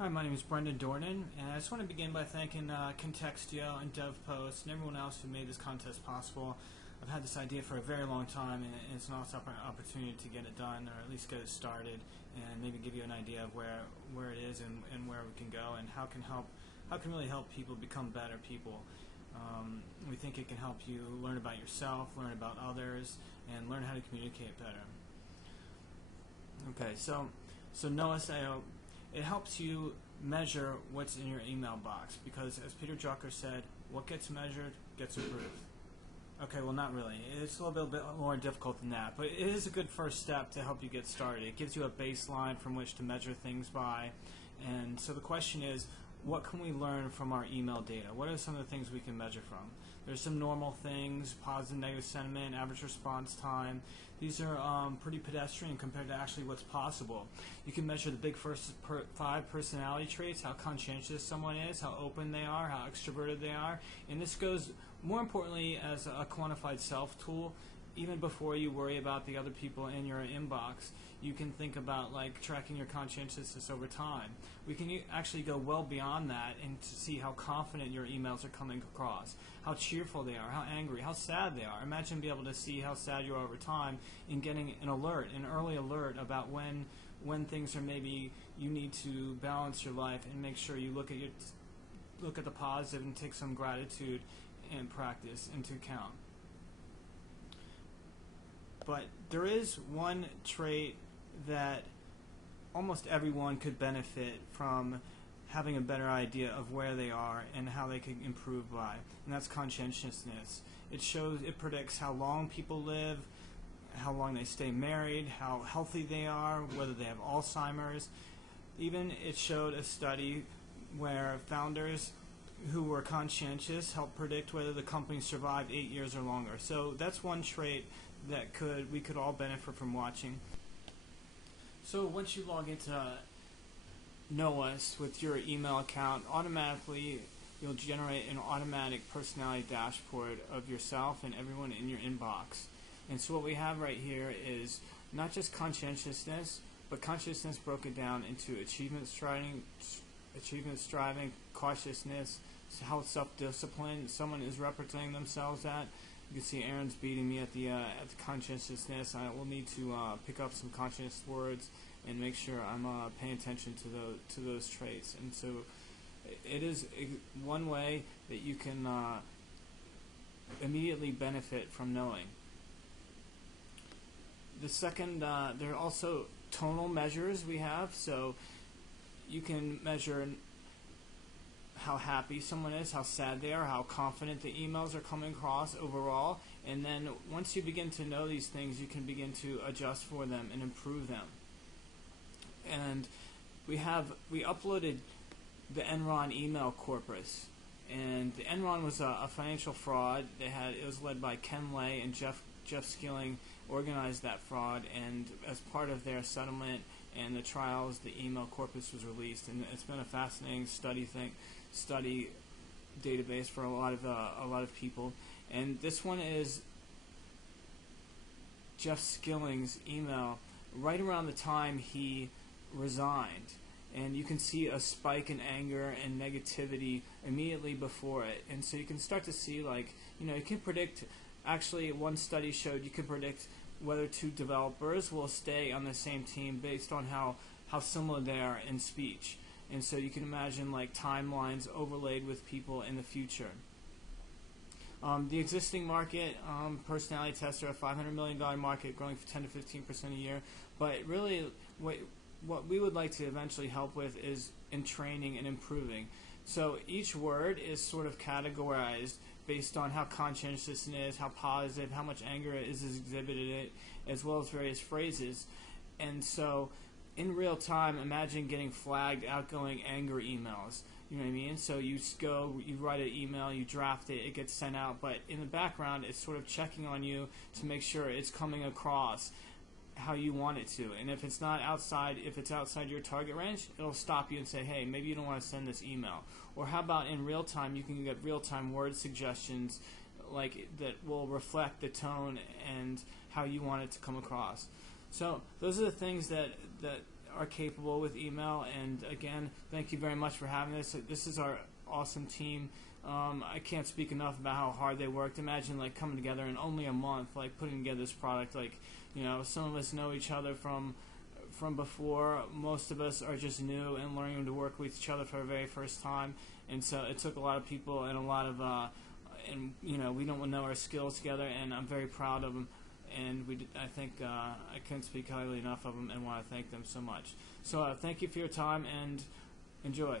Hi, my name is Brendan Dornan, and I just want to begin by thanking Contextio and DevPost and everyone else who made this contest possible. I've had this idea for a very long time, and it's an awesome opportunity to get it done, or at least get it started, and maybe give you an idea of where it is and where we can go, and how can really help people become better people. We think it can help you learn about yourself, learn about others, and learn how to communicate better. Okay, so knowus, it helps you measure what's in your email box, because as Peter Drucker said, what gets measured gets improved. Okay, well, not really. It's a little bit more difficult than that, but it is a good first step to help you get started. It gives you a baseline from which to measure things by, and so the question is, what can we learn from our email data? What are some of the things we can measure from? There's some normal things: positive, negative sentiment, average response time. These are pretty pedestrian compared to actually what's possible. You can measure the big first 5 personality traits: how conscientious someone is, how open they are, how extroverted they are. And this goes, more importantly, as a quantified self tool. Even before you worry about the other people in your inbox, you can think about tracking your conscientiousness over time. We can actually go well beyond that and to see how confident your emails are coming across, how cheerful they are, how angry, how sad they are. Imagine being able to see how sad you are over time and getting an early alert about when things are maybe you need to balance your life and make sure you look at the positive and take some gratitude and practice into account. But there is one trait that almost everyone could benefit from having a better idea of where they are and how they can improve by, and that's conscientiousness. It predicts how long people live, how long they stay married, how healthy they are, whether they have Alzheimer's. Even it showed a study where founders who were conscientious helped predict whether the company survived 8 years or longer. So that's one trait that we could all benefit from watching. So once you log into knowus with your email account, automatically you'll generate an automatic personality dashboard of yourself and everyone in your inbox. And so what we have right here is not just conscientiousness, but consciousness broken down into achievement striving, cautiousness, how self-discipline someone is representing themselves at. You can see Aaron's beating me at the conscientiousness. I will need to pick up some conscious words and make sure I'm paying attention to those traits. And so it is one way that you can immediately benefit from knowing. The second, there are also tonal measures we have. So you can measure how happy someone is, how sad they are, how confident the emails are coming across overall, and then once you begin to know these things, you can begin to adjust for them and improve them. And we uploaded the Enron email corpus, and the Enron was a financial fraud. It was led by Ken Lay, and Jeff Skilling organized that fraud, and as part of their settlement and the trials, the email corpus was released, and it's been a fascinating study database for a lot of people. And this one is Jeff Skilling's email right around the time he resigned, and you can see a spike in anger and negativity immediately before it. And so you can start to see, you can predict. Actually, one study showed you could predict whether two developers will stay on the same team based on how similar they are in speech. And so you can imagine timelines overlaid with people in the future. The existing market, personality tests are a $500 million market, growing 10 to 15% a year. But really, what we would like to eventually help with is in training and improving. So each word is sort of categorized based on how conscientious it is, how positive, how much anger is exhibited, as well as various phrases. And so in real time, imagine getting flagged outgoing anger emails. You know what I mean? So you write an email, you draft it, it gets sent out, but in the background, it's sort of checking on you to make sure it's coming across how you want it to. And if it's outside your target range, it'll stop you and say, hey, maybe you don't want to send this email. Or how about in real time, you can get real-time word suggestions that will reflect the tone and how you want it to come across. So those are the things that are capable with email. And again, thank you very much for having this. This is our awesome team. I can't speak enough about how hard they worked. Imagine like coming together in only a month, like putting together this product. Like, you know, some of us know each other from before. Most of us are just new and learning to work with each other for the very first time. And so it took a lot of people and a lot of and you know, we don't know our skills together, and I'm very proud of them. And I think I can't speak highly enough of them, and want to thank them so much. So thank you for your time, and enjoy.